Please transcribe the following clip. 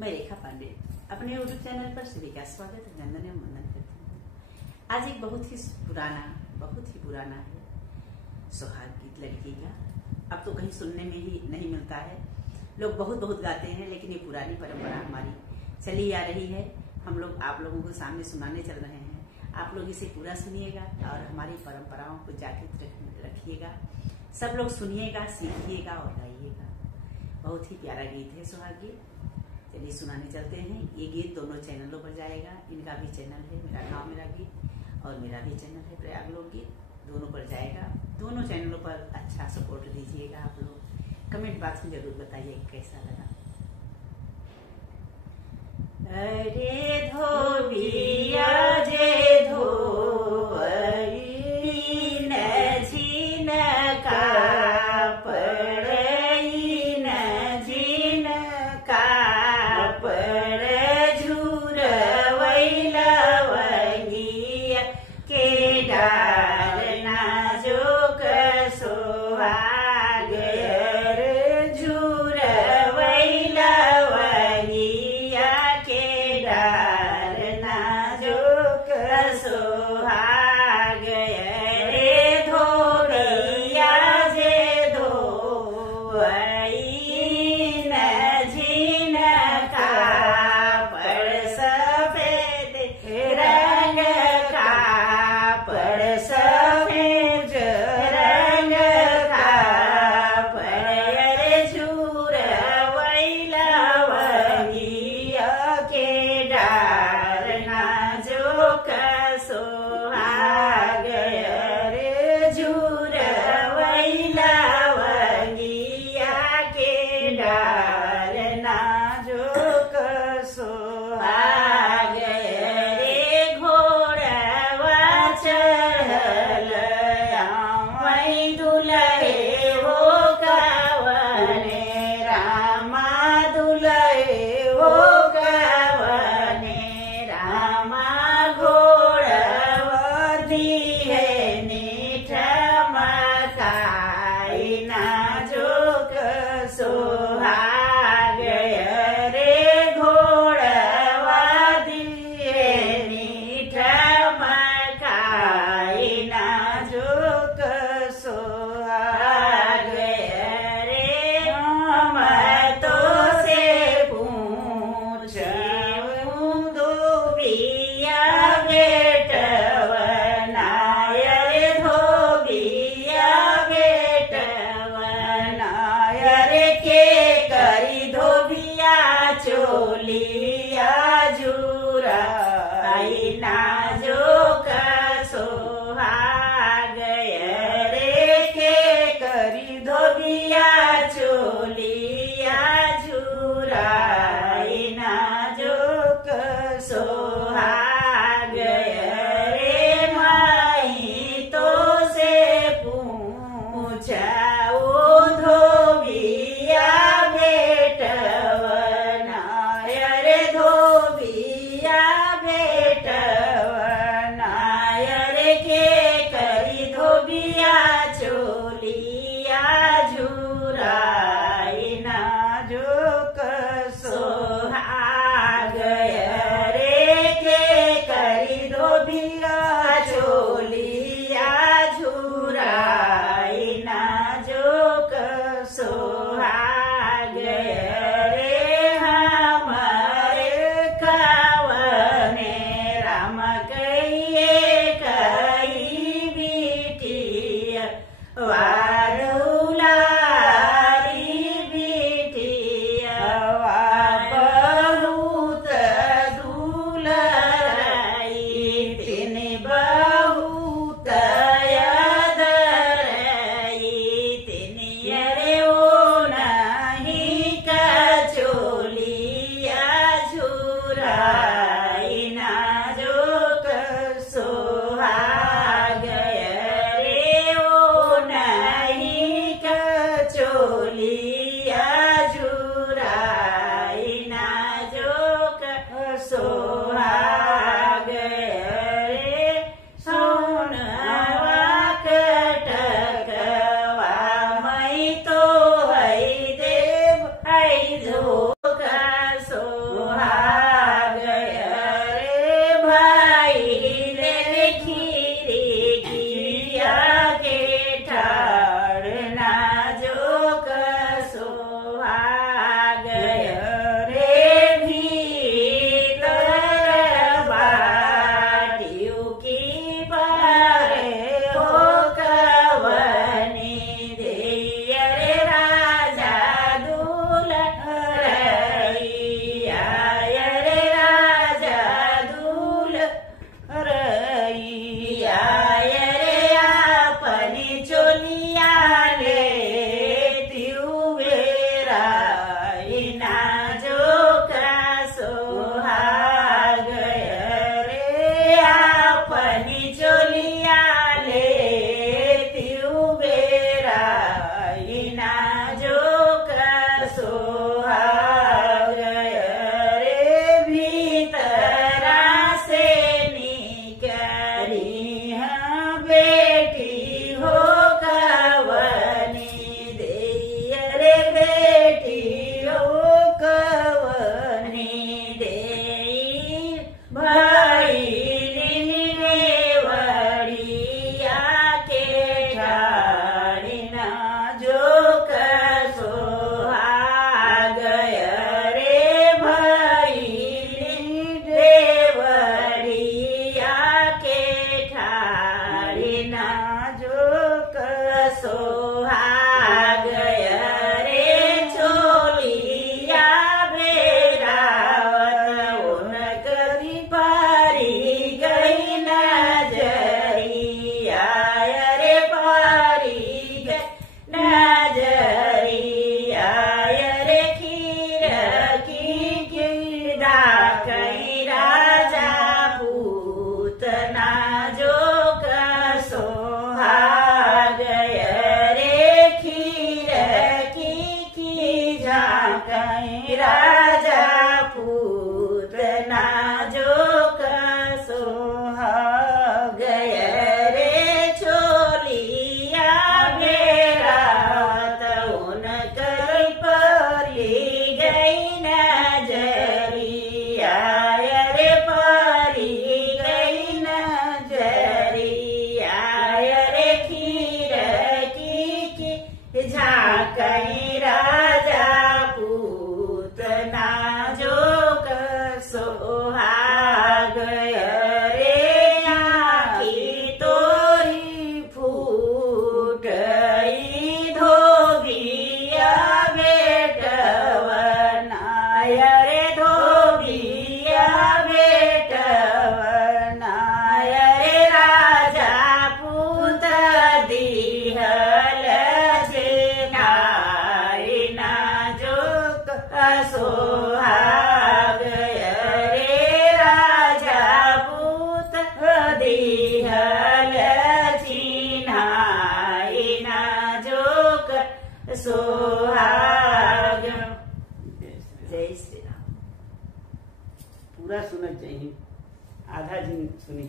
मैं रेखा पांडे अपने YouTube channel पर सभी का स्वागत अभिनंदन एवं वंदन करती हूँ। आज एक बहुत ही पुराना है सुहाग गीत लड़की का। अब तो कहीं सुनने में ही नहीं मिलता है। लोग बहुत गाते हैं, लेकिन ये पुरानी परंपरा हमारी चली आ रही है। हम लोग आप लोगों को सामने सुनाने चल रहे हैं। आप लोग इसे पूरा सुनिएगा और हमारी परंपराओं को जागृत रखिएगा। सब लोग सुनिएगा, सीखिएगा और गाइएगा। बहुत ही प्यारा गीत है सुहाग गीत। चलिए सुनाने चलते हैं। ये गीत दोनों चैनलों पर जाएगा। इनका भी चैनल है मेरा गाँव मेरा गीत, और मेरा भी चैनल है प्रयाग लोक गीत। दोनों पर जाएगा। दोनों चैनलों पर अच्छा सपोर्ट दीजिएगा। आप लोग कमेंट बॉक्स में जरूर बताइए कैसा लगा। अरे धोबिया जे धोवरी न झीन कापड़, न झीन कापड़, झुरवैला वंगिया के डार नाजुक सोहाग, झुरवैला वंगिया के डार नाजुक सोहाग। रे धोबिया जे धोवई न झीन कापड़, सफेद रंग कापड़, सफेद रंग कापड़, रे झुरवैला वंगिया के डार नाजुक सोहाग, रे झुरवैला वंगिया के डार नाजुक सोहाग। रे घोड़वा चढ़ल वहीं दुलहे हो कवने, रामा दुलहे हो कवने, रामा घोड़वा दिहे नीठ मकाई नाजुक सोहाग, रे घोड़वा दिहे नीठ मकाई नाजुक सोहाग। रे हम तो से पूछूं धोबिया बेटवना, रे धोबिया बेटवना, रे के करी धोबिया चोलिया जुराई नाजुक सोहाग, रे के करी धोबिया चोलिया जुराई नाजुक सोहाग। रे माई तो से पूछा ओ धोबिया बेटवना, रे धोबिया बेटवना, रे के करी धोबिया चोलिया झुराई नाजुक गई राजा पूतना जो सुहाग रे चोलिया मेरा तउन कर परी गई नजरिया रे परी गई नजरिया रे खीरकी की झाकई राजा पूतना जो सोहाग रे आँखी तोरी फूट गई धोबिया बेटवना रे धोबिया बेटवना रे राजा पूत दिहल नारी ना जो सोहाग रे राजा पूत दिहल चिन्हाई ना जो सोहाग। जय श्री राम। पूरा सुनना चाहिए, आधा दिन सुनी।